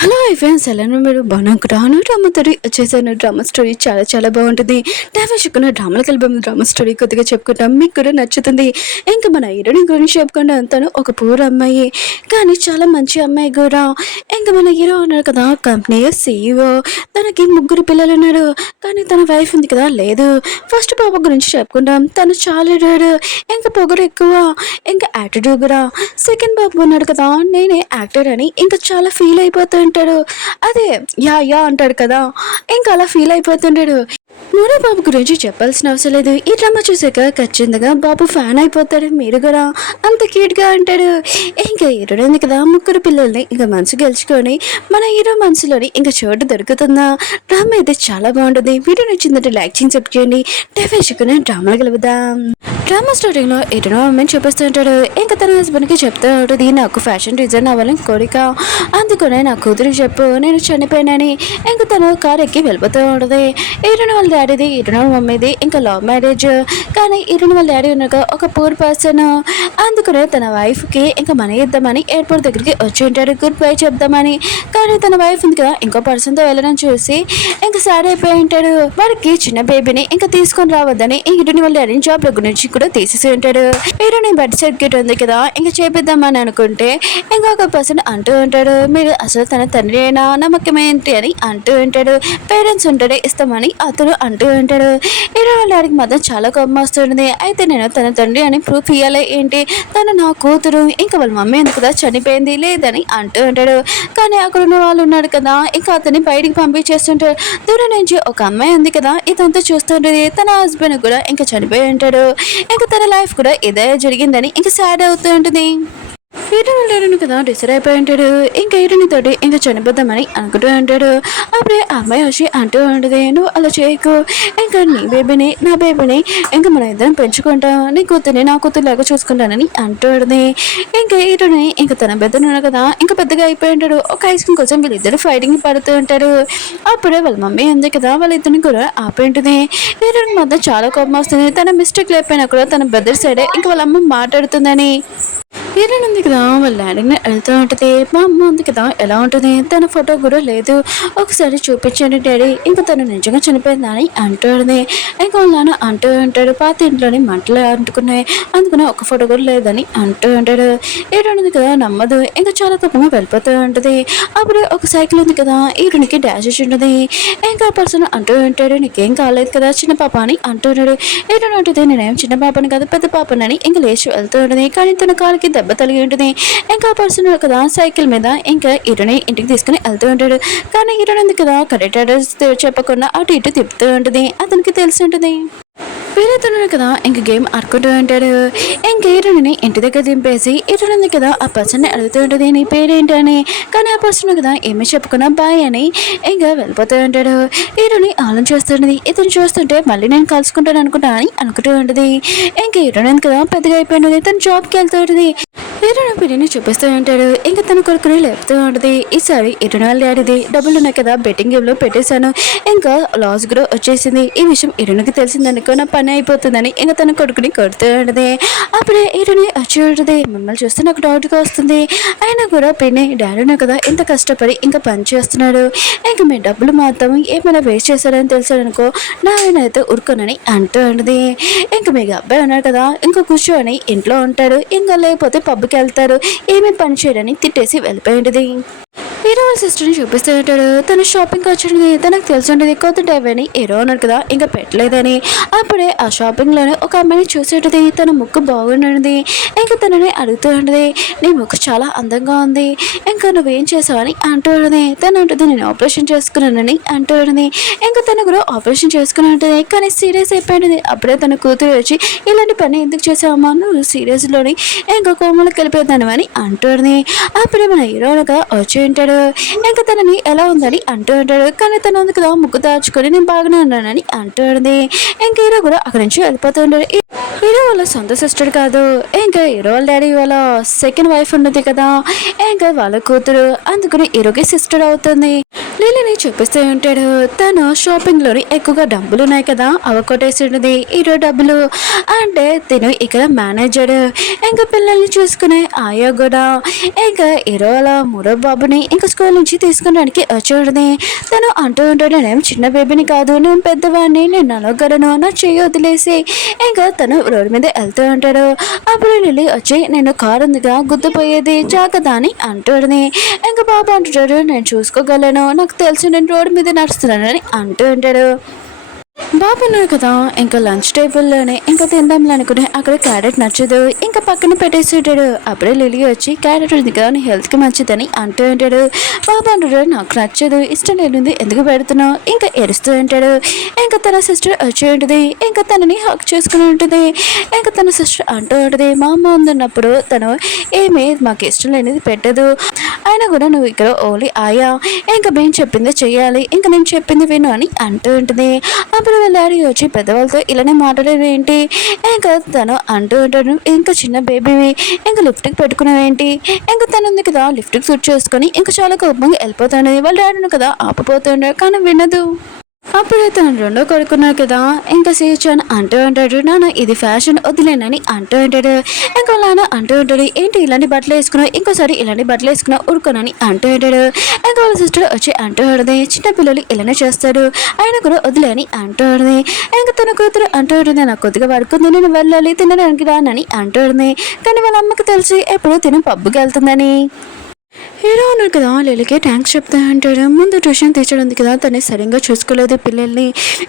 Hello friends, ఎలా మీరు బాగున్నాను. డ్రామా తోటి వచ్చేసాను. డ్రామా స్టోరీ చాలా చాలా బాగుంటుంది. డైవర్షకున్న డ్రామాలకు వెళ్ళిపోయిన డ్రామా స్టోరీ కొద్దిగా చెప్పుకుంటాం, మీకు కూడా నచ్చుతుంది. ఇంకా మన హీరోని గురించి చెప్పుకుంటే తను ఒక పూర్ అమ్మాయి, కానీ చాలా మంచి అమ్మాయి కూడా. ఇంకా మన హీరో ఉన్నాడు కదా, కంపెనీ CEO. తనకి ముగ్గురు పిల్లలు ఉన్నారు, కానీ తన వైఫ్ ఉంది కదా, లేదు. ఫస్ట్ పాప గురించి చెప్పుకుంటాం, తను చాలా రేడు, ఇంకా పొగరు ఎక్కువ, ఇంకా యాటిట్యూడ్ కూడా. సెకండ్ బాబు ఉన్నాడు కదా, నేనే యాక్టర్ అని ఇంకా చాలా ఫీల్ అయిపోతూ ఉంటాడు. అదే యా యా అంటాడు కదా, ఇంకా అలా ఫీల్ అయిపోతుంటాడు. మూడో బాబు గురించి చెప్పాల్సిన అవసరం లేదు. ఈ డ్రామా చూసాక ఖచ్చితంగా బాబు ఫ్యాన్ అయిపోతాడు. మీరు కూడా అంత క్యూట్గా అంటాడు. ఇంకా హీరోడు ఉంది కదా, ముగ్గురు పిల్లల్ని ఇంకా మనసు గెలుచుకొని మన హీరో మనసులోని ఇంకా చోటు దొరుకుతుందా. డ్రామా అయితే చాలా బాగుంటుంది. వీడియో నచ్చిందంటే లైక్ చేసి సబ్స్క్రైబ్ చేయండి. డైవర్షకున్న డ్రామాలు కలుపుదాం. డ్రామా స్టార్టింగ్లో ఎటనో అమ్మాయిని చూపిస్తుంటాడు. ఇంకా తన హస్బెండ్కి చెప్తూ ఉంటుంది, నాకు ఫ్యాషన్ డిజైన్ అవ్వాలని కోరిక, అందుకనే నా కూతురికి చెప్పు నేను చనిపోయానని. ఇంకా తను కారు ఎక్కి వెళ్ళిపోతూ ఉంటుంది. ఈరుని వాళ్ళ డాడీది, ఈరుని వాళ్ళ మమ్మీది ఇంకా లవ్ మ్యారేజ్, కానీ ఈరుని వాళ్ళ డాడీ ఉన్నాక ఒక పూర్ పర్సన్. అందుకనే తన వైఫ్కి ఇంకా మనీ ఇద్దామని ఎయిర్పోర్ట్ దగ్గరికి వచ్చి ఉంటాడు, గుడ్ బై చెప్దామని. కానీ తన వైఫ్ ఉంది కదా, ఇంకో పర్సన్తో వెళ్ళడం చూసి ఇంకా సాడ్ అయిపోయి ఉంటాడు. వాడికి చిన్న బేబీని ఇంకా తీసుకొని రావద్దని ఈరుని వాళ్ళ డాడీని జాబ్ల గురించి కూడా తీసేసి ఉంటాడు. ఈరుని బర్త్ సర్టిఫికేట్ ఉంది కదా, ఇంకా చేపిద్దామని అనుకుంటే ఇంకొక పర్సన్ అంటూ ఉంటాడు, మీరు అసలు తన తండ్రి అయినా నమ్మకం ఏంటి అని అంటూ ఉంటాడు. పేరెంట్స్ ఉంటేనే ఇస్తామని అతను అంటూ ఉంటాడు. ఈరోజు వాళ్ళ డాడీకి మాత్రం చాలా కోపం వస్తుంది. అయితే నేను తన తండ్రి అని ప్రూఫ్ ఇవ్వాలి ఏంటి, తను నా కూతురు, ఇంకా వాళ్ళ మమ్మీ ఎందుకు కదా చనిపోయింది లేదని అంటూ ఉంటాడు. కానీ అక్కడ ఉన్న వాళ్ళు ఉన్నాడు కదా, ఇంకా అతన్ని బయటికి పంపించేస్తుంటాడు. దూరం నుంచి ఒక అమ్మాయి ఉంది కదా, ఇదంతా చూస్తుంటుంది. తన హస్బెండ్ కూడా ఇంకా చనిపోయి ఉంటాడు. ఇంకా తన లైఫ్ కూడా ఇదే జరిగిందని ఇంకా సాడ్ అవుతూ ఉంటుంది. హీరోని కదా డిసైడ్ అయిపోయి ఉంటాడు. ఇంకా హీరోని తోటి ఇంకా చనిపోద్దామని అనుకుంటూ ఉంటాడు. అప్పుడే అమ్మాయి వచ్చి అంటూ ఉంటుంది, నువ్వు అలా చేయకు, ఇంకా నీ బేబీని నా బేబీని ఇంకా మనం ఇద్దరం పెంచుకుంటాం, నీ కూతుర్ని నా కూతురులాగా చూసుకుంటానని అంటూ ఉంటుంది. ఇంకా హీరోని ఇంకా తన పెద్దనున్నాడు కదా, ఇంకా పెద్దగా అయిపోయి ఉంటాడు. ఒక ఐస్ క్రీమ్ కోసం వీళ్ళిద్దరు ఫైటింగ్ పడుతూ ఉంటారు. అప్పుడే వాళ్ళ మమ్మీ ఉంది కదా, వాళ్ళిద్దరిని కూడా ఆపి ఉంటుంది. హీరోని మాత్రం చాలా కోపం వస్తుంది. తన మిస్టేక్ లేకపోయినా కూడా తన బ్రదర్ సైడే ఇంకా వాళ్ళ అమ్మ మాట్లాడుతుందని. హీరోయిన్ ఉంది కదా, వాళ్ళ డాడీని వెళ్తూ ఉంటుంది. మా అమ్మ ఉంది కదా, ఎలా ఉంటుంది, తన ఫోటో కూడా లేదు, ఒకసారి చూపించండి డాడీ, ఇంకా తను నిజంగా చనిపోయిందని అంటూ ఉంటుంది. ఇంకా వాళ్ళ నాన్న అంటూ ఉంటాడు, పాత ఇంట్లోని మంటలు అంటుకున్నాయి, అందుకని ఒక ఫోటో కూడా లేదని అంటూ ఉంటాడు. హీరోయిన్ ఉంది కదా, నమ్మదు, ఇంకా చాలా కోపంగా వెళ్ళిపోతూ ఉంటుంది. అప్పుడు ఒక సైకిల్ ఉంది కదా, హీరోయిన్కి డాష్ ఇచ్చి ఉంటుంది. ఇంకా పర్సన్ అంటూ ఉంటాడు, నీకేం కాలేదు కదా చిన్న పాప అని అంటూ ఉంటాడు. హీరోయిన్ ఉంటుంది, నేనేం చిన్న పాపని కదా పెద్ద పాపనని ఇంకా లేచి వెళ్తూ ఉంటుంది. కానీ తన కాలుకి దెబ్బ తగిలి ఉంటుంది. ఇంకా పర్సన్ కదా సైకిల్ మీద ఇంకా హీరోని ఇంటికి తీసుకుని వెళ్తూ ఉంటాడు. కానీ హీరోయిన్ ఉంది కదా, కరెక్ట్ అడ్రస్ చెప్పకుండా అటు ఇటు తిప్పుతూ ఉంటుంది. అతనికి తెలిసి ఉంటుంది. వేరేతున్నాడు కదా, ఇంక గేమ్ ఆడుకుంటూ ఉంటాడు. ఇంక హీరోని ఇంటి దగ్గర దింపేసి హీరోయిన్ ఉంది కదా, ఆ పర్సన్ని అడుగుతూ ఉంటుంది, నీ పేరేంటి అని. కానీ ఆ పర్సన్ కదా ఏమీ చెప్పుకున్నా బాయ్ అని ఇంకా వెళ్ళిపోతూ ఉంటాడు. హీరోని ఆలోచిస్తుంటుంది. ఇతను చూస్తుంటే మళ్ళీ నేను కలుసుకుంటాను అనుకుంటా అని అనుకుంటూ ఉంటుంది. ఇంకా హీరోయిన్ కదా పెద్దగా అయిపోయినది, తను జాబ్కి వెళ్తూ ఉంటుంది. హీరోయిన్ పిల్లిని చూపిస్తూ ఉంటాడు. ఇంకా తన కొడుకుని లేపుతూ ఉంటుంది. ఈసారి హీరోయిన్ వాళ్ళ డాడీది డబ్బులు ఉన్నాయి కదా, బెట్టింగ్ గేమ్లో పెట్టేశాను, ఇంకా లాస్ కూడా వచ్చేసింది. ఈ విషయం హీరోయిన్కి తెలిసిందనుకో నా పని అయిపోతుందని ఇంకా తన కొడుకుని కొడుతూ ఉంటుంది. అప్పుడే హీరోయిన్ వచ్చి ఉంటుంది. మిమ్మల్ని చూస్తే నాకు డౌట్గా వస్తుంది, అయినా కూడా పిన్ని డాడీనే కదా ఇంత కష్టపడి ఇంకా పని చేస్తున్నాడు, ఇంకా మీ డబ్బులు మాత్రం ఏమైనా వేస్ట్ చేశారని తెలిసాడనుకో నా ఆయన అయితే ఉరుకోనని అంటూ ఉంటుంది. ఇంకా మీకు అబ్బాయి ఉన్నాడు కదా, ఇంకా కూర్చొని ఇంట్లో ఉంటాడు, ఇంకా లేకపోతే పబ్కి వెళ్తారు, ఏమీ పని చేయడని తిట్టేసి వెళ్ళిపోయింది. హీరో వాళ్ళ సిస్టర్ని చూపిస్తూ ఉంటాడు. తను షాపింగ్కి వచ్చింది. తనకు తెలిసి ఉంటుంది కొత్త డ్రైవర్ని హీరో ఉన్నాడు కదా ఇంకా పెట్టలేదని. అప్పుడే ఆ షాపింగ్లోనే ఒక అమ్మాయిని చూసి ఉంటుంది. తన ముక్కు బాగుంటుంది. ఇంకా తనని అడుగుతూ ఉంటుంది, నీ ముక్కు చాలా అందంగా ఉంది, ఇంకా నువ్వేం చేసావు అని అంటూ ఉంటుంది. తను ఉంటుంది, నేను ఆపరేషన్ చేసుకున్నానని అంటూ ఉంటుంది. ఇంకా తను కూడా ఆపరేషన్ చేసుకుని ఉంటుంది. కానీ సీరియస్ అయిపోయింది. అప్పుడే తన కూతురు వచ్చి, ఇలాంటి పని ఎందుకు చేసావమ్మా, నువ్వు సీరియస్లోని ఇంకా కోమలకు వెళ్ళిపోతాను అని అంటుంది. అప్పుడే మన హీరోగా వచ్చి ఉంటాడు. ఇంకా తనని ఎలా ఉందని అంటూ ఉంటాడు. కానీ తను ఉంది కదా ముగ్గు దాచుకొని నేను బాగానే ఉన్నానని అంటూ ఉంది. ఇంకా హీరో కూడా అక్కడి నుంచి వెళ్ళిపోతూ ఉంటాడు. హీరో వాళ్ళ సొంత సిస్టర్ కాదు, ఇంకా హీరో వాళ్ళ డాడీ వాళ్ళ సెకండ్ వైఫ్ ఉన్నది కదా, ఇంకా వాళ్ళ కూతురు, అందుకని హీరోకి సిస్టర్ అవుతుంది. లిలీని చూపిస్తూ ఉంటాడు. తను షాపింగ్లోని ఎక్కువగా డబ్బులు ఉన్నాయి కదా, అవి కొట్టేసింది ఈరో డబ్బులు. అంటే తిను ఇక్కడ మేనేజర్, ఇంకా పిల్లల్ని చూసుకునే ఆయా కూడా ఇంకా ఈరో అలా మూడో బాబుని ఇంకా స్కూల్ నుంచి తీసుకురావడానికి వచ్చేది. తను అంటూ ఉంటాడు, నేను చిన్న బేబీని కాదు, నేను పెద్దవాడిని, నేను నలగలను, నా చెయ్యి వదిలేసి ఇంకా తను రోడ్డు మీద వెళ్తూ ఉంటాడు. అప్పుడు లిల్లీ వచ్చి నేను కారు ఉందిగా గుద్దుపోయేది జాగ్రత్త అని అంటుంది. ఇంకా బాబు అంటుంటాడు, నేను చూసుకోగలను, నాకు తెలుసు, నేను రోడ్డు మీద నడుస్తున్నానని అంటూ ఉంటాడు. బాబు ఉన్నాడు కదా, ఇంకా లంచ్ టేబుల్లోనే ఇంకా తిందాంలే అనుకుని అక్కడ క్యారెట్ నచ్చదు, ఇంకా పక్కన పెట్టేసి ఉంటాడు. అప్పుడే లిలీ వచ్చి క్యారెట్ ఉంది కదా, నీ హెల్త్కి మంచిదని అంటూ ఉంటాడు. బాబు అంటాడు, నాకు నచ్చదు, ఇష్టం లేనిది ఎందుకు పెడుతున్నావు, ఇంకా ఎరుస్తూ ఉంటాడు. ఇంకా తన సిస్టర్ వచ్చి ఉంటుంది, ఇంకా తనని హక్ చేసుకుని ఉంటుంది. ఇంకా తన సిస్టర్ అంటూ ఉంటుంది, మా అమ్మ ఉందన్నప్పుడు తను ఏమీ మాకు ఇష్టం లేనిది పెట్టదు, అయినా కూడా నువ్వు ఇక్కడ ఓన్లీ ఆయా, ఇంకా మేము చెప్పింది చెయ్యాలి, ఇంకా నేను చెప్పింది విను అని అంటూ ఉంటుంది. అప్పుడు వాళ్ళ డాడీ వచ్చి పెద్దవాళ్ళతో ఇలానే మాట్లాడేది ఏంటి, ఇంకా తను అంటూ ఉంటాడు, ఇంకా చిన్న బేబీవి ఇంకా లిఫ్ట్కి పెట్టుకునేవేంటి, ఇంకా తను ఉంది కదా లిఫ్ట్కి సూట్ చేసుకొని ఇంకా చాలా కోపంగా వెళ్ళిపోతాడు. వాళ్ళ డాడీని కదా ఆపిపోతుంటాడు, కానీ వినదు. అప్పుడే తను రెండో కొడుకున్నాడు కదా, ఇంకా సీచాన్ అంటూ ఉంటాడు, నాన్న ఇది ఫ్యాషన్ వదిలేనని అంటూ ఉంటాడు. ఇంకా నాన్న అంటూ ఉంటాడు, ఏంటి ఇలాంటి బట్టలు వేసుకున్నావు, ఇంకోసారి ఇలాంటి బట్టలు వేసుకున్నావు ఊరుకోనని అంటూ ఉంటాడు. ఇంకా వాళ్ళ సిస్టర్ వచ్చి అంటూ ఉంటుంది, చిన్న పిల్లలు ఇలానే చేస్తారు, ఆయన కూడా వదిలేని అంటూ ఉంటుంది. ఇంకా తన కూతురు అంటూ ఉంటుంది, నాకు కొద్దిగా పడుకుంది, నేను వెళ్ళాలి తినడానికి రానని అంటూ ఉంటుంది. కానీ వాళ్ళ అమ్మకి తెలిసి ఎప్పుడు తిన పబ్బుకి వెళ్తుందని. హీరో ఉన్నాడు కదా, లిలీకి థ్యాంక్స్ చెప్తా అంటాడు. ముందు ట్యూషన్ టీచర్ ఉంది కదా, తను సరిగ్గా చూసుకోలేదు పిల్లల్ని,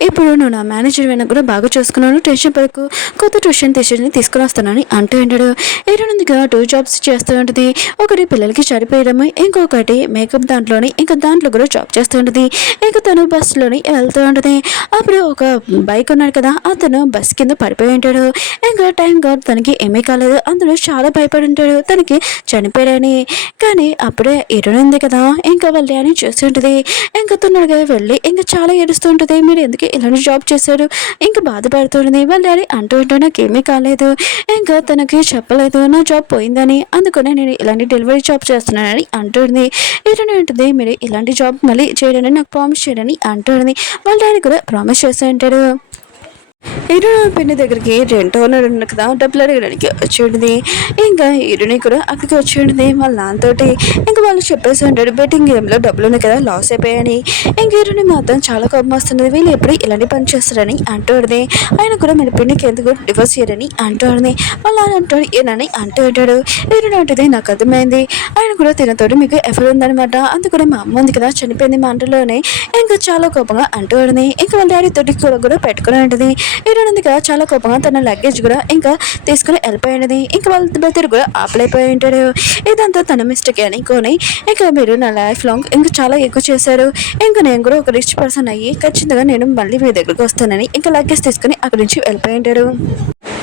ఇప్పుడు నువ్వు నా మేనేజర్ వెనక కూడా బాగా చూసుకున్నాను, టెన్షన్ పడకు, కొత్త ట్యూషన్ టీచర్ని తీసుకుని వస్తానని అంటూ ఉంటాడు. హీరో ఉంది కదా 2 jobs చేస్తూ ఉంటుంది, ఒకటి పిల్లలకి చనిపోయడము, ఇంకొకటి మేకప్ దాంట్లోని ఇంకా దాంట్లో కూడా జాబ్ చేస్తూ ఉంటుంది. ఇంకా తను బస్సులోని వెళ్తూ ఉంటుంది. అప్పుడు ఒక బైక్ ఉన్నాడు కదా, అతను బస్ కింద పడిపోయి ఉంటాడు. ఇంకా టైం గాడ్ తనకి ఏమీ కాలేదు, అందులో చాలా భయపడి ఉంటాడు, తనకి చనిపోయాడని. కానీ అప్పుడే ఎరునింది కదా, ఇంకా వాళ్ళ డాడీ చూస్తుంటుంది. ఇంకా తొందరగా వెళ్ళి ఇంకా చాలా ఏడుస్తూ ఉంటుంది, మీరు ఎందుకు ఇలాంటి జాబ్ చేశారు, ఇంకా బాధపడుతుంది. వాళ్ళ డాడీ అంటూ ఉంటే నాకేమీ కాలేదు, ఇంకా తనకి చెప్పలేదు నా జాబ్ పోయిందని, అందుకనే నేను ఇలాంటి డెలివరీ జాబ్ చేస్తున్నానని అంటుంది. ఎరుని ఉంటుంది, మీరు ఇలాంటి జాబ్ మళ్ళీ చేయడానికి నాకు ప్రామిస్ చేయడని అంటుంది. వాళ్ళ డాడీ కూడా ప్రామిస్ చేస్తూ ఉంటాడు. హీరోయిన్ పిన్ని దగ్గరికి రెంట్ ఓనర్ ఉన్న కదా డబ్బులు అడగడానికి వచ్చేది. ఇంకా హీరోని కూడా అక్కడికి వచ్చేది వాళ్ళ నాన్నతోటి. ఇంకా వాళ్ళు చెప్పేసి ఉంటాడు, బెట్టింగ్ గేమ్లో డబ్బులు ఉన్నాయి కదా లాస్ అయిపోయాయని. ఇంక హీరోని మాత్రం చాలా కోపం వస్తున్నది, వీళ్ళు ఎప్పుడు ఇలాంటి పని చేస్తారని అంటాడుది. ఆయన కూడా మన పిన్నికి ఎందుకు డివోర్స్ చేయరని అంటాడుది. వాళ్ళ ఆయన అంటాడు ఏనని అంటూ ఉంటాడు. హీరోని అంటుంది, నాకు అర్థమైంది, ఆయన కూడా తినతోటి మీకు ఎఫర్ ఉందనమాట, అందుకని మా అమ్మ ఉంది కదా చనిపోయింది మా అంటలోనే, ఇంకా చాలా కోపంగా అంటూ ఉంటుంది. ఇంకా వాళ్ళ డాడీ తోటి కూడా పెట్టుకుని ఉంటుంది. హీరోయిన్ కదా చాలా కోపంగా తన లగేజ్ కూడా ఇంకా తీసుకుని వెళ్ళిపోయినది. ఇంకా వాళ్ళ బతిరు కూడా ఆపలైపోయి ఉంటాడు. ఇదంతా తన మిస్టేక్ అనుకోని, ఇంకా మీరు నా లైఫ్ లాంగ్ ఇంకా చాలా ఎక్కువ చేశారు, ఇంకా నేను కూడా ఒక రిచ్ పర్సన్ అయ్యి ఖచ్చితంగా నేను మళ్ళీ మీ దగ్గరకు వస్తానని ఇంకా లగేజ్ తీసుకుని అక్కడి నుంచి వెళ్ళిపోయి ఉంటాడు.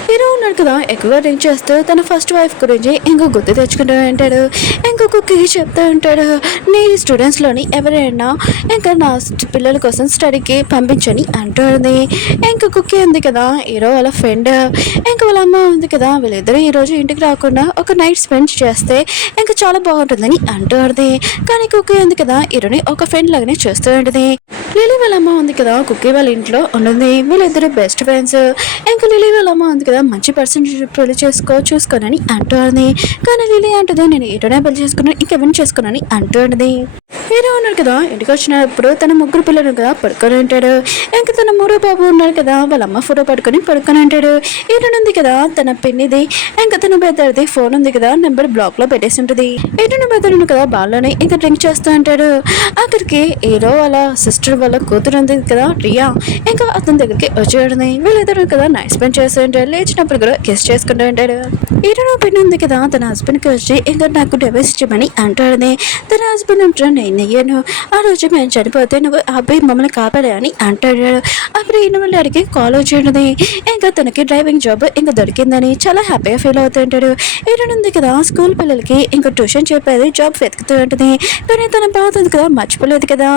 హీరో ఉన్నాడు కదా ఎక్కువగా డ్రింక్ చేస్తూ తన ఫస్ట్ వైఫ్ గురించి ఇంకో గుర్తు తెచ్చుకుంటూ ఉంటాడు. ఇంకో కుక్కీ చెప్తూ ఉంటాడు, నీ స్టూడెంట్స్లోని ఎవరైనా ఇంకా నా పిల్లల కోసం స్టడీకి పంపించని అంటుంది. ఇంకా కుక్కీ ఉంది కదా హీరో వాళ్ళ ఫ్రెండ్, ఇంకా వాళ్ళ అమ్మ ఉంది కదా, వీళ్ళిద్దరూ ఈరోజు ఇంటికి రాకుండా ఒక నైట్ స్పెండ్ చేస్తే ఇంకా చాలా బాగుంటుందని అంటుంది. కానీ కుక్కీ ఉంది కదా హీరోని ఒక ఫ్రెండ్ లాగానే చూస్తూ ఉంటుంది. లిలీ వాళ్ళ అమ్మ ఉంది కదా కుక్కీ వాళ్ళ ఇంట్లో ఉంటుంది, వీళ్ళిద్దరు బెస్ట్ ఫ్రెండ్స్. ఇంకా లిలీ వాళ్ళ అమ్మ ఉంది కదా మంచి పర్సన్ పెళ్లి చూసుకోనని అంటుంది. కానీ లిలీ అంటుంది, నేను ఎటోనే పెళ్లి చేసుకున్నాను, ఇంకెవరిని చేసుకున్నాను అంటుంది. హీరో ఉన్నాడు కదా ఇంటికి వచ్చినప్పుడు తన ముగ్గురు పిల్లలు కదా పడుకొని ఉంటాడు. ఇంకా తన మూడో బాబు ఉన్నాడు కదా వాళ్ళ అమ్మ ఫోటో పడుకొని ఉంటాడు. హీరో ఉంది కదా తన పిన్నిది ఇంకా తన బెదర్ది ఫోన్ ఉంది కదా నెంబర్ బ్లాక్ లో పెట్టేసి ఉంటుంది. హీరో బెదరును కదా బాల్లోనే ఇంకా డ్రింక్ చేస్తూ ఉంటాడు. అక్కడికి హీరో వాళ్ళ సిస్టర్ వాళ్ళ కూతురు ఉంది కదా రియా, ఇంకా అతని దగ్గరికి వచ్చేయడం. వీళ్ళిద్దరు కదా నైట్ స్పెండ్ చేస్తూ ఉంటాడు. లేచినప్పుడు కూడా కిస్ చేసుకుంటూ ఉంటాడు. హీరో పిన్ ఉంది కదా తన హస్బెండ్కి వచ్చి ఇంకా నాకు డివోర్స్ ఇచ్చమని అంటాడు. తన హస్బెండ్ అంటాడు, నేను అయ్యాను, ఆ రోజు మేము చనిపోతే నువ్వు అబ్బాయి మమ్మల్ని కాపాడే అని అంటాడు. అప్పుడు ఈయన వాళ్ళ అడిగి కాల్ వచ్చేది. ఇంకా తనకి డ్రైవింగ్ జాబ్ ఇంకా దొరికిందని చాలా హ్యాపీగా ఫీల్ అవుతుంటాడు. హీరో ఉంది కదా స్కూల్ పిల్లలకి ఇంకా ట్యూషన్ చెప్పేది జాబ్ వెతుకుతూ ఉంటుంది. కానీ తన బాధ ఉంది కదా మర్చిపోలేదు కదా,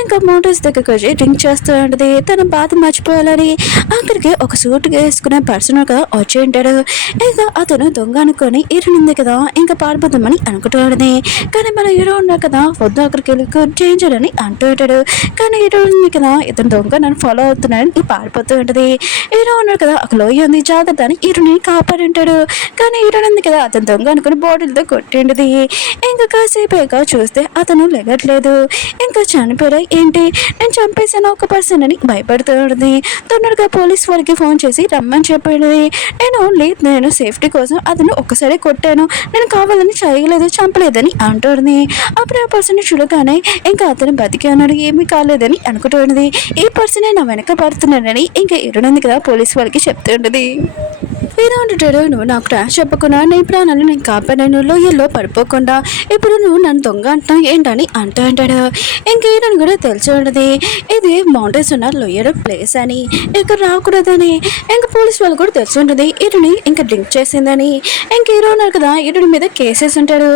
ఇంకా మోటార్స్ దగ్గరికి వచ్చి డ్రింక్ చేస్తూ ఉంటుంది. తన బాధ మర్చిపోవాలని అక్కడికి ఒక సూట్ వేసుకునే పర్సన్ కదా వచ్చి ఉంటాడు. ఇంకా అతను దొంగ అనుకొని హీరో ఉంది కదా ఇంకా పారిపోదామని అనుకుంటాడు. కానీ మన హీరో ఉన్నాడు కదా వద్దు అక్కడికి లుక్ డేంజర్ అని అంటూ ఉంటాడు. కానీ హీరో ఉంది కదా ఇతను దొంగ నన్ను ఫాలో అవుతున్నాడని పారిపోతూ ఉంటుంది. హీరో ఉన్నాడు కదా ఒక లోయ ఉంది జాగ్రత్త అని హీరోని కాపాడి ఉంటాడు. కానీ హీరో ఉంది కదా అతను దొంగ అనుకుని బాటిల్తో కొట్టిండది. ఇంకా కాసేపుగా చూస్తే అతను లెగట్లేదు. ఇంకా చనిపోయారా ఏంటి, నేను చంపేశాను ఒక పర్సన్ అని భయపడుతూ ఉంటుంది. తొందరగా పోలీస్ వాళ్ళకి ఫోన్ చేసి రమ్మని చెప్పాడు. నేను సేఫ్టీ కోసం అతను ఒక్కసారి కొట్టాను, నేను కావాలని చేయలేదు చంపలేదని అంటుంది. అప్పుడు ఆ పర్సన్ చూడగానే ఇంకా అతను బతికి అన్నాడు ఏమీ కాలేదని అనుకుంటుంది. ఈ పర్సనే నా వెనక పడుతున్నాడని ఇంకా ఇరునంది కదా పోలీస్ వాళ్ళకి చెప్తుంటది. హీరో అంటాడు నువ్వు నాకు ర్యాష్ చెప్పకుండా నీ ప్రాణాలు నేను కాపాడాను, లోయల్లో పడిపోకుండా ఇప్పుడు నువ్వు నన్ను దొంగ అంటున్నావు ఏంటని అంటాడు. ఇంక హీరోని కూడా తెలిసి ఉండదు ఇది మౌంటైన్స్ ఉన్న లోయర్ ప్లేస్ అని, ఇక్కడ రాకూడదని. ఇంక పోలీస్ వాళ్ళు కూడా తెలిసి ఉంటుంది హీరోని ఇంకా డ్రింక్ చేసిందని. ఇంక హీరో ఉన్నారు కదా హీరోని మీద కేసెస్ ఉంటాడు.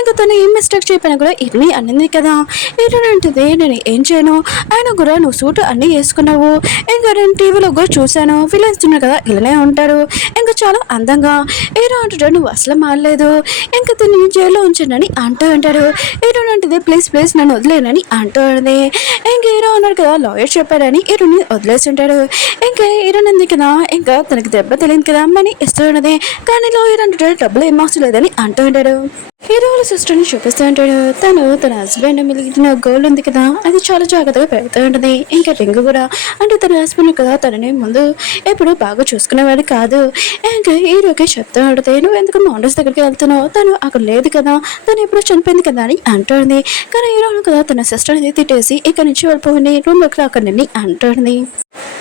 ఇంకా తను ఏం మిస్టేక్ చెప్పినా కూడా హీరోని అనింది కదా. హీరోని అంటుంది నేను ఏం చేయను, ఆయన కూడా నువ్వు సూట్ అన్నీ వేసుకున్నావు, ఇంకా నేను టీవీలో కూడా చూశాను విలన్స్ ఉన్నారు కదా ఇలానే ఉంటారు, ఇంకా చాలా అందంగా. హీరో అంటాడు నువ్వు అసలు మారలేదు, ఇంకా తను జైల్లో ఉంచానని అంటూ ఉంటాడు. హీరో అంటుంది ప్లీజ్ ప్లీజ్ నన్ను వదిలేనని అంటూ ఉంది. ఇంకా హీరో అన్నాడు కదా లాయర్ చెప్పారని హీరోని వదిలేసి ఉంటాడు. ఇంకా హీరో ఉంది కదా ఇంకా తనకి దెబ్బ తెలియదు కదా మనీ ఇస్తూ ఉన్నది. కానీ లాయర్ అంటాడు డబ్బులు ఏం అవసరం లేదని అంటూ ఉంటాడు. హీరో వాళ్ళ సిస్టర్ని చూపిస్తూ ఉంటాడు. తను తన హస్బెండ్ మిగిలిన గోల్డ్ ఉంది కదా అది చాలా జాగ్రత్తగా పెడుతూ ఉంటుంది. ఇంకా రింగ్ కూడా అంటే తన హస్బెండ్ కదా తనని ముందు ఎప్పుడు బాగా చూసుకునేవాడు కాదు. ఇంకా హీరోకి చెప్తూ ఉంటుంది నువ్వు ఎందుకు మౌంటైన్స్ దగ్గరికి వెళ్తున్నావు, తను అక్కడ లేదు కదా, తను ఎప్పుడు చనిపోయింది కదా అని అంటుంది. కానీ హీరో కదా తన సిస్టర్ని తిట్టేసి ఇక్కడ నుంచి వెళ్ళిపోయింది రూమ్లోకి అక్కడిని అంటుంది.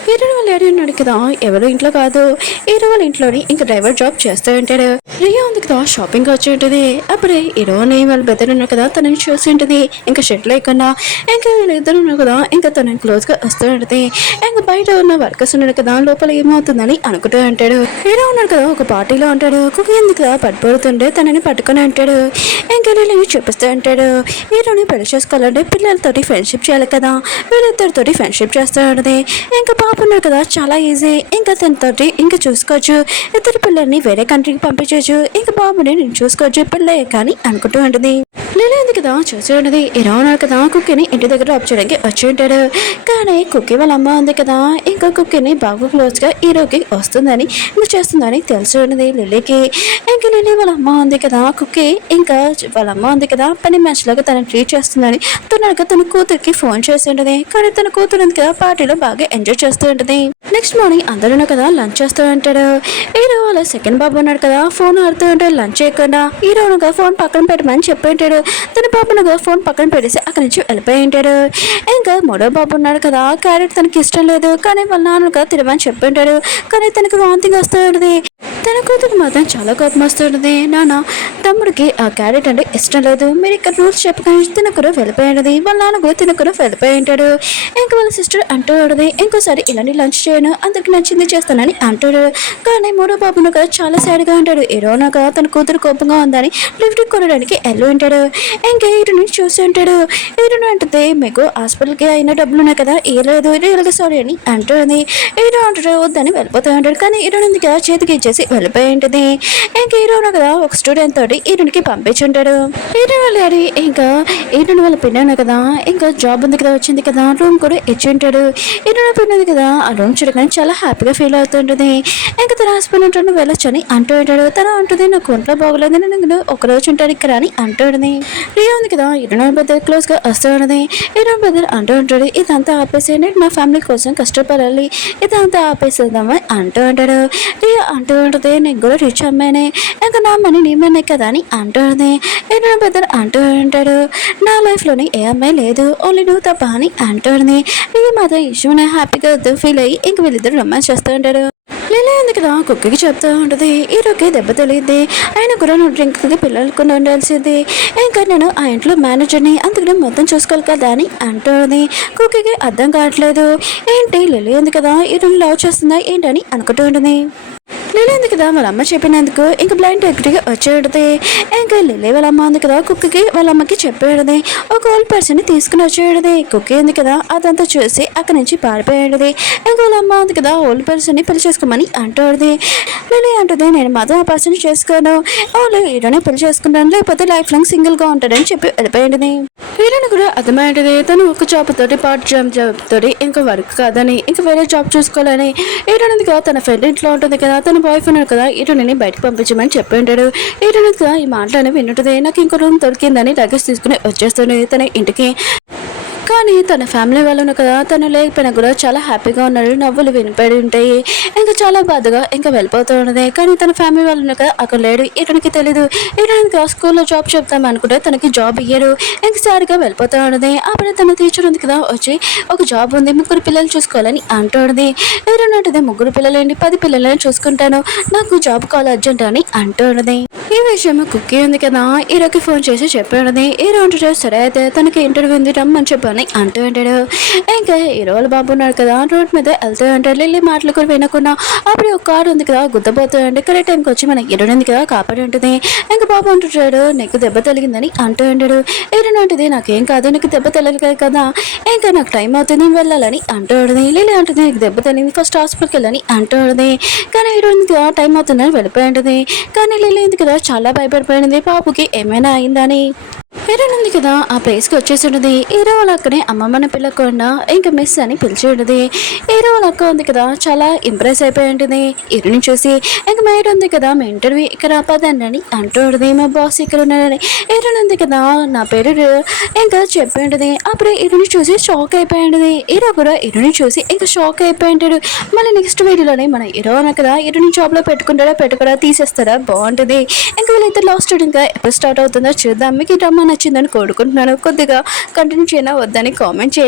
హీరో వాళ్ళ డాడీ ఉన్నాడు కదా ఎవరు ఇంట్లో కాదు, హీరో వాళ్ళ ఇంట్లోని ఇంకా డ్రైవర్ జాబ్ చేస్తూ ఉంటాడు. రియా ఉంది కదా షాపింగ్ వచ్చి ఉంటుంది. అప్పుడే హీరోని వాళ్ళ బెదర్ ఉన్నారు కదా తనని చూసి ఉంటుంది. ఇంకా షర్ట్ లేకుండా ఇంకా వీళ్ళిద్దరు ఉన్నారు కదా ఇంకా తనని క్లోజ్గా వస్తూ ఉంటుంది. ఇంకా బయట ఉన్న వర్కర్స్ ఉన్నాడు కదా లోపల ఏమవుతుందని అనుకుంటూ ఉంటాడు. హీరో ఉన్నాడు కదా ఒక పార్టీలో ఉంటాడు. కుక్ ఉంది కదా పడిపోతుంటే తనని పట్టుకొని ఉంటాడు. ఇంకా వీళ్ళని చూపిస్తూ ఉంటాడు. హీరోని పెళ్లి చేసుకోవాలంటే పిల్లలతోటి ఫ్రెండ్షిప్ చేయాలి కదా, వీళ్ళిద్దరితోటి ఫ్రెండ్షిప్ చేస్తూ ఉంటుంది. ఇంకా పాప ఉన్నారు కదా చాలా ఈజీ, ఇంకా తనతోటి ఇంకా చూసుకోవచ్చు, ఇద్దరు పిల్లల్ని వేరే కంట్రీకి పంపించవచ్చు, ఇంకా బాబుని నేను చూసుకోవచ్చు పిల్లే కానీ అనుకుంటూ ఉంటుంది. లీలా ఉంది కదా చూసి ఉండదు. హీరో ఉన్నారు కదా కుక్కీని ఇంటి దగ్గర డ్రాప్ చేయడానికి వచ్చి ఉంటాడు. కానీ కుక్కీ వాళ్ళ అమ్మ ఉంది కదా ఇంకా కుక్కీని బాగా క్లోజ్గా హీరోకి వస్తుందని ఇంకా చేస్తుందని తెలిసి ఉన్నది లిల్లీకి. ఇంకా లిల్లీ వాళ్ళ అమ్మ ఉంది కదా కుక్కీ ఇంకా వాళ్ళ అమ్మ ఉంది కదా పని మ్యాచ్లాగా తనని ట్రీట్ చేస్తుందని తొందరగా తన కూతురికి ఫోన్ చేసి ఉంటుంది. కానీ తన కూతురు ఉంది కదా పార్టీలో బాగా ఎంజాయ్ చేస్తూ ఉంటుంది. నెక్స్ట్ మార్నింగ్ అందరూ కదా లంచ్ చేస్తూ ఉంటాడు. హీరో వాళ్ళ సెకండ్ బాబు ఉన్నాడు కదా ఫోన్ ఆడుతూ ఉంటాడు లంచ్ చేయకుండా. హీరో ఫోన్ పక్కన పెట్టమని చెప్పి ఉంటాడు. తన బాబునగా ఫోన్ పక్కన పెట్టేసి అక్కడి నుంచి వెళ్ళిపోయి ఉంటాడు. ఇంకా మూడో బాబు ఉన్నాడు కదా క్యారెట్ తనకి ఇష్టం లేదు కానీ వాళ్ళ నాన్న కదా తినమని చెప్పి ఉంటాడు. కానీ తనకి వాంతింగ్ వస్తూ ఉంటుంది. తన కూతురు మాత్రం చాలా కోపం వస్తుంటుంది. నాన్న తమ్ముడికి ఆ క్యారెట్ అంటే ఇష్టం లేదు, మీరు ఇక్కడ రూల్స్ చెప్పగానే తినకూర వెళ్ళిపోయి ఉంటుంది. వాళ్ళ నాన్న కూడా తినకూర వెళ్ళిపోయి ఉంటాడు. ఇంకా వాళ్ళ సిస్టర్ అంటూ ఉంటుంది ఇంకోసారి ఇలాంటి లంచ్ చేయను అందరికి నచ్చింది చేస్తానని అంటాడు. కానీ మూడో బాబును కదా చాలా సాడ్గా ఉంటాడు. ఏరోనాక తన కూతురు కోపంగా ఉందని లిఫ్ట్ కొనడానికి వెళ్ళి ఉంటాడు. ఇంకా హీరోని చూసి ఉంటాడు. హీరోని అంటుంది మీకు హాస్పిటల్కి అయిన డబ్బులు ఉన్నాయి కదా ఇవ్వలేదు రియల్గా సారీ అని అంటుంది. హీరో అంటాడు వద్దని వెళ్ళిపోతూ ఉంటాడు. కానీ హీరోని కదా చేతికి ఇచ్చేసి వెళ్ళిపోయి ఉంటుంది. ఇంకా హీరోను కదా ఒక స్టూడెంట్ తోటి హీరోనికి పంపించుంటాడు. హీరో వాళ్ళ ఇంకా హీరోని వాళ్ళ పిన్న కదా ఇంకా జాబ్ ఉంది కదా వచ్చింది కదా రూమ్ కూడా ఇచ్చి ఉంటాడు. హీరో పిన్న ఉంది కదా ఆ రూమ్ చూడగానే చాలా హ్యాపీగా ఫీల్ అవుతుంటుంది. ఇంకా తన హస్బెండ్ ఉంటాడు వెళ్ళొచ్చని అంటూ ఉంటాడు. తన అంటుంది నాకు ఒంట్లో బాగోలేదు నేను ఒకరోజు ఉంటాడు ఇక్కడ అని అంటూ ఉంటుంది. రియా ఉంది కదా హీరో బద్దర్ క్లోజ్గా వస్తూ ఉన్నది. హీరో బద్దర్ అంటూ ఉంటాడు ఇదంతా ఆపేసేయండి నా ఫ్యామిలీ కోసం కష్టపడాలి ఇదంతా ఆపేసేద్దామని అంటూ ఉంటాడు. రియా అంటూ ఉంటుంది నీకు కూడా రిచ్ అమ్మాయినే ఇంకా నా మనీ నీ మనీ కదా అని అంటూ ఉంటుంది. హీరో బద్దర్ అంటూ ఉంటాడు నా లైఫ్లోని ఏ అమ్మాయి లేదు ఓన్లీ నువ్వు తప్ప అని అంటూ ఉంటుంది. రియా మాత్రం ఇష్యూనే హ్యాపీగా ఫీల్ అయ్యి ఇంక వీళ్ళిద్దరు రొమాన్స్ చేస్తూ ఉంటాడు. లీలా ఉంది కదా కుక్కకి చెప్తూ ఉంటుంది హీరోకి దెబ్బ తెలియద్ది ఆయన కూడా నువ్వు డ్రింక్కి పిల్లలకు ఉండాల్సింది ఇంకా నేను ఆ ఇంట్లో మేనేజర్ని అందుకని మొత్తం చూసుకోవాలి కదా అని అంటుంది. కుక్కకి అర్థం కావట్లేదు ఏంటి లిల్లీ ఉంది కదా హీరోని లవ్ చేస్తుందా ఏంటని అనుకుంటూ ఉంటుంది. లిల్లీ ఉంది కదా వాళ్ళ అమ్మ చెప్పినందుకు ఇంకా బ్లైండ్ దగ్గరికి వచ్చేది. ఇంకా లిల్లీ వాళ్ళ అమ్మ ఉంది కదా కుక్కకి వాళ్ళ అమ్మకి చెప్పేది ఒక ఓల్డ్ పర్సన్ని తీసుకుని వచ్చేది. కుక్కీ ఉంది కదా అదంతా చూసి అక్కడి నుంచి పారిపోయేది. ఇంకా వాళ్ళ అమ్మ ఉంది కదా ఓల్డ్ పర్సన్ని పెళ్లి చేసుకోమని అంటుంది. లిల్లీ అంటుంది నేను మాత్రం ఆ పర్సన్ చేసుకోను ఓన్లీ హీరోనే పెళ్లి చేసుకుంటాను లేకపోతే లైఫ్ లాంగ్ సింగిల్గా ఉంటాడని చెప్పి వెళ్ళిపోయింది. హీరోని కూడా అర్థమైంటది. తను ఒక జాబ్ తోటి పార్ట్ టైం జాబ్ తోటి ఇంకా వర్క్ కాదని ఇంకా వేరే జాబ్ చూసుకోవాలని హీరోనిది కదా తన ఫ్రెండ్ ఇంట్లో ఉంటుంది కదా తన బాయ్ ఫ్రెండ్ కదా హీరోని బయటకు పంపించమని చెప్పి ఉంటాడు. హీరోని కదా ఈ మాటలని వింటుంటది. నాకు ఇంకో రూమ్ దొరికిందని లగేజ్ తీసుకుని వచ్చేస్తుంది తన ఇంటికి. కానీ తన ఫ్యామిలీ వాళ్ళు కదా తను లేకపోయినా కూడా చాలా హ్యాపీగా ఉన్నాడు. నవ్వులు వినిపడి ఉంటాయి. ఇంకా చాలా బాధగా ఇంకా వెళ్ళిపోతూ ఉన్నది. కానీ తన ఫ్యామిలీ వాళ్ళు కదా అక్కడ లేడు. ఇతనికి తెలీదు. ఇతనికి స్కూల్లో జాబ్ చెప్తాం అనుకుంటే తనకి జాబ్ ఇయ్యరు. ఇంకా సారిగా వెళ్ళిపోతూ ఉన్నది. అప్పుడు తన టీచర్ ఉంది కదా వచ్చి ఒక జాబ్ ఉంది 3 పిల్లలు చూసుకోవాలని అంటున్నది. ఏరనంటది 3 పిల్లలేంటి 10 పిల్లలని చూసుకుంటాను. నాకు జాబ్ కావాలి అర్జెంట్ అని అంటున్నది. ఈ విషయం కుక్కీ ఉంది కదా హీరోకి ఫోన్ చేసి చెప్పాడది. హీరో అంటాడు సరే అయితే తనకి ఇంటర్వ్యూ ఉంది రమ్మని చెప్పని అంటూ ఉంటాడు. ఇంకా హీరో వాళ్ళ బాబు ఉన్నాడు కదా రోడ్ మీద వెళ్తూ ఉంటాడు. లిల్లీ మాటలు కూడా వినకుండా అప్పుడు ఒక కారు ఉంది కదా గుద్దపోతూ అంటే కరెక్ట్ టైంకి వచ్చి మన హీరోని ఉంది కదా కాపాడి ఉంటుంది. ఇంకా బాబు అంటుంటాడు నీకు దెబ్బ తగిలిందని అంటూ ఉంటాడు. హీరోని అంటుంది నాకేం కాదు నీకు దెబ్బ తగలదు కదా ఇంకా నాకు టైం అవుతుంది వెళ్ళాలని అంటూ ఉంటుంది. లిల్లీ అంటుంది నీకు దెబ్బ తగిలింది ఫస్ట్ హాస్పిటల్కి వెళ్ళని అంటూ ఉంటుంది. కానీ హీరో ఉంది కదా టైం అవుతుందని వెళ్ళిపోయి ఉంటుంది. కానీ లిల్లీ ఉంది కదా చాలా భయపడిపోయింది బాబుకి ఏమైనా అయిందని. హీరోయిన్ ఉంది కదా ఆ ప్లేస్కి వచ్చేసి ఉంటుంది. హీరో వాళ్ళ అక్కనే అమ్మమ్మని పిల్లకుండా ఇంకా మిస్ అని పిలిచి ఉంటుంది. హీరో వాళ్ళ అక్క ఉంది కదా చాలా ఇంప్రెస్ అయిపోయి ఉంటుంది హీరోని చూసి. ఇంకా మేడ్ ఉంది కదా మా ఇంటర్వ్యూ ఇక్కడ పదండి అని అంటూ ఉంటుంది. మా బాస్ ఇక్కడ ఉన్నాడని. హీరోయిన్ ఉంది కదా నా పేరు ఇంకా చెప్పి ఉంటుంది. అప్పుడు హీరోని చూసి షాక్ అయిపోయి ఉంటుంది. హీరో కూడా హీరోని చూసి ఇంకా షాక్ అయిపోయి ఉంటాడు. మళ్ళీ నెక్స్ట్ వీడియోలోనే మన హీరో కదా హీరోని జాబ్లో పెట్టుకుంటాడా పెట్టుకోడా తీసేస్తాడా బాగుంటుంది. ఇంకా వీళ్ళైతే లాస్ట్ ఇంకా ఎప్పుడు స్టార్ట్ అవుతుందో చూద్దాం. మీకు ఈ డ్రామా నచ్చిందని కోరుకుంటున్నాను. కొద్దిగా కంటిన్యూ చేయనా వద్దని కామెంట్ చేయండి.